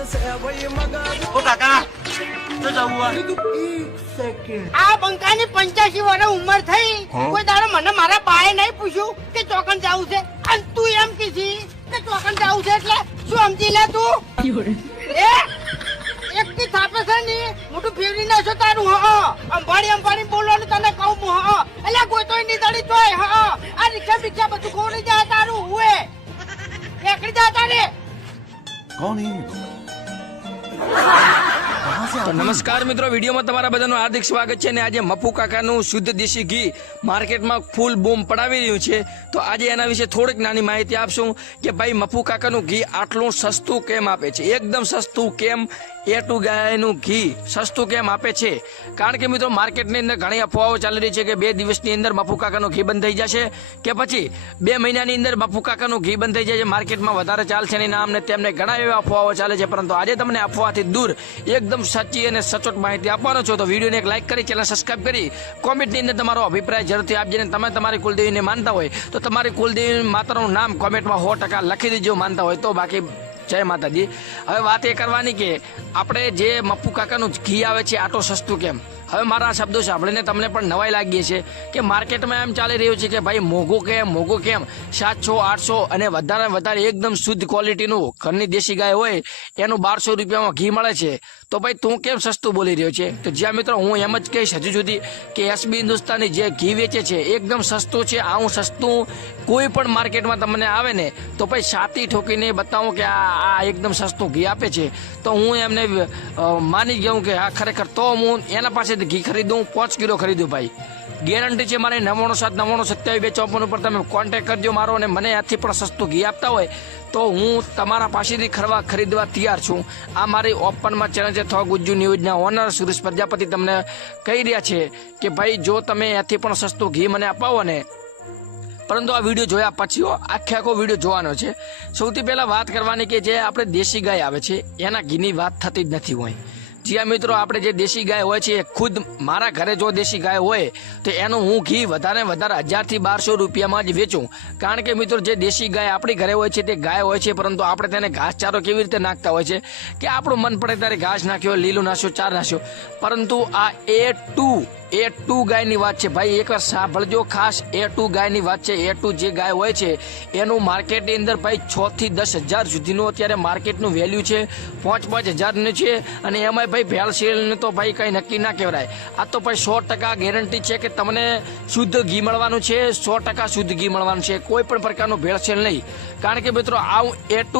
ઓ કાકા તો જવું આ બંકાની 85 વર્ષ ઉંમર થઈ કોઈ દાડો મને મારા બાએ નહીં પૂછ્યું કે ચોકન જાવું છે અને તું એમ કીધી કે ચોકન જાવું છે એટલે શું સમજી લે તું એ એકથી થાપે છે ને મોટું ફેવરી નાખો તારું અંબાડી બોલવાનું તને કહું હું એટલે કોઈ તોય નહીં દડી તોય આ રિક્ષા બધું ખોરી જાય તારું હુએ એકડી જા તારે कौन है તો નમસ્કાર મિત્રો, વિડીયોમાં તમારા બધાનું હાર્દિક સ્વાગત છે ને આજે મફુ કાકાનું શુદ્ધ દેશી ઘી માર્કેટમાં ફૂલ બૂમ પડાવી રહ્યું છે. તો આજે એના વિશે થોડીક નાની માહિતી આપશું કે ભાઈ મફુ કાકાનું ઘી આટલું સસ્તું કેમ આપે છે, એકદમ સસ્તું કેમ, A2 ગાયનું ઘી સસ્તું કેમ આપે છે. કારણ કે મિત્રો માર્કેટની અંદર ઘણી અફવાઓ ચાલી રહી છે કે 2 દિવસની અંદર મફુ કાકાનું ઘી બંધ થઈ જશે કે પછી 2 મહિનાની અંદર મફુ કાકાનું ઘી બંધ થઈ જશે, માર્કેટમાં વધારે ચાલશે નહીં નામ ને તેમને ઘણા એવા અફવાઓ ચાલે છે. પરંતુ આજે તમને અફવાથી દૂર એકદમ સાચી અને સચોટ માહિતી આપવાનો છો. તો વિડીયોને એક લાઈક કરી, ચેનલ સબસ્ક્રાઇબ કરી, કોમેન્ટની અંદર તમારો અભિપ્રાય જરૂરથી આપજો. અને તમે તમારી કુલદેવીને માનતા હોય તો તમારી કુલદેવી માતાનું નામ કોમેન્ટમાં 100% લખી દેજો માનતા હોય તો. બાકી જય માતાજી. હવે વાત એ કરવાની કે આપણે જે મફુ કાકાનું ઘી આવે છે આટલું સસ્તું કેમ. હવે મારા શબ્દો સાંભળીને તમને પણ નવાઈ લાગી છે કે માર્કેટમાં એમ ચાલી રહ્યું છે કે ભાઈ મોંઘું કેમ 700-800 અને વધારે એકદમ શુદ્ધ ક્વોલિટીનું ઘરની દેશી ગાય હોય એનું 1200 રૂપિયામાં ઘી મળે છે. તો ભાઈ તું કેમ સસ્તું બોલી રહ્યો છે? તો જ્યાં મિત્રો હું એમ જ કહીશ હજુ સુધી કે SB હિન્દુસ્તાની જે ઘી વેચે છે એકદમ સસ્તું છે. આવું સસ્તું કોઈ પણ માર્કેટમાં તમને આવે ને તો ભાઈ છાતી ઠોકીને બતાવું કે આ એકદમ સસ્તું ઘી આપે છે તો હું એમને માની ગયું કે આ ખરેખર તો હું એના પાસે ઘી ખરીદું 5 કિલો ખરીદું ભાઈ. ગેરંટી છે મારે 97 ઉપર તમે કોન્ટેક્ટ કરજો મારો અને મને આથી પણ સસ્તું ઘી આપતા હોય તો હું તમારા પાસેથી ખરીદવા તૈયાર છું. આ મારી ઓપનમાં ચેનલ છે થો ગુજ્જુ ન્યૂઝના ઓનર સુરેશ પ્રજાપતિ તમને કહી રહ્યા છે કે ભાઈ જો તમે એથી પણ સસ્તું ઘી મને અપાવો ને. પરંતુ આ વિડીયો જોયા પછી આખો વિડીયો જોવાનો છે. સૌથી પહેલાં વાત કરવાની કે જે આપણે દેશી ગાય આવે છે એના ઘીની વાત થતી જ નથી હોય. જ્યાં મિત્રો આપણે જે દેશી ગાય હોય છે ખુદ મારા ઘરે જો દેશી ગાય હોય તો એનું હું ઘી વધારે 1000 થી 1200 રૂપિયામાં જ વેચું. કારણ કે મિત્રો જે દેશી ગાય આપણી ઘરે હોય છે તે ગાય હોય છે પરંતુ આપણે તેને ઘાસચારો કેવી રીતે નાખતા હોય છે કે આપણું મન પડે ત્યારે ઘાસ નાખ્યો, લીલું નાખ્યો, ચાર નાખ્યો. પરંતુ આ A2 ગાયની વાત છે ભાઈ, એકવાર સાંભળજો ખાસ. A2 ગાયની વાત છે. A2 જે ગાય હોય છે એનું માર્કેટની અંદર ભાઈ 6 થી 10,000 સુધીનું અત્યારે માર્કેટનું વેલ્યુ છે, 5-5 હજારનું છે. અને એમાં ભાઈ ભેળસેળને તો ભાઈ કંઈ નક્કી ના કહેવાય. આ તો ભાઈ 100% ગેરંટી છે કે તમને શુદ્ધ ઘી મળવાનું છે, 100% શુદ્ધ ઘી મળવાનું છે, કોઈ પણ પ્રકારનું ભેળસેળ નહીં. કારણ કે મિત્રો આવું A2